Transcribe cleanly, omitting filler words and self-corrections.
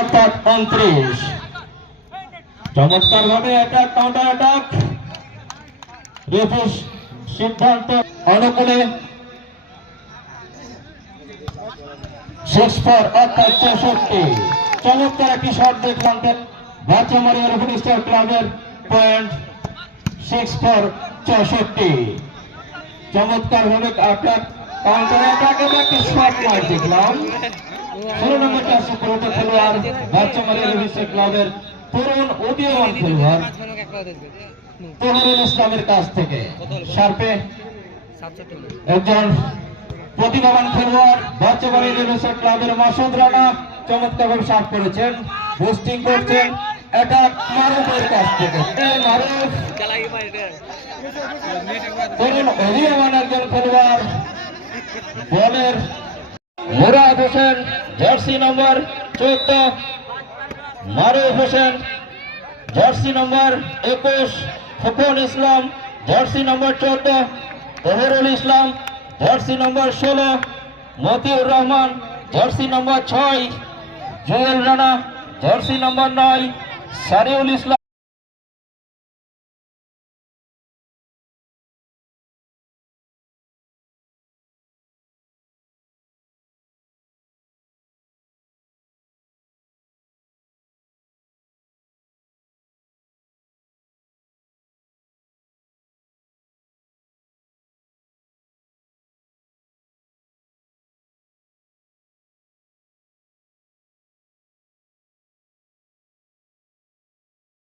29 চমৎকার ভাবে attack counter attack referee সিদ্ধান্ত অনুকূলে 6-4 অর্থাৎ 64 চমৎকার একটি শট দেখলাম বাচ্চামারি রেফারি স্টার ক্লাবের পয়েন্ট 6-4 64 চমৎকার ভাবে অ্যাটাক কাউন্টার অ্যাটাক এবং একটি শট মার দেখলাম 16 নম্বর জার্সি পরিহিত খেলোয়াড় বাচ্চামারি রেফারি স্টার ক্লাবের তরুণ উদীয়মান খেলোয়াড় তোহারুল ইসলামের কাছ থেকে সার্পে একজন প্রতিভাবান খেলোয়াড় বাচ্চাবাড়ি রেলওয়ে ক্লাবের মাসুদ রানা চমৎকারভাবে সার্ভ করেছেন বুস্টিং করছেন অ্যাটাক মারুফের কাছ থেকে মারুফ তরুণ উদীয়মান একজন খেলোয়াড় বলের Murad Hossain jersey number 14 Maruf Hossain jersey number 21 Khokon Islam jersey number 14 Tohurul Islam jersey number 16 Motiur Rahman jersey number 6 Jewel Rana jersey number 9 Sariul ইসলাম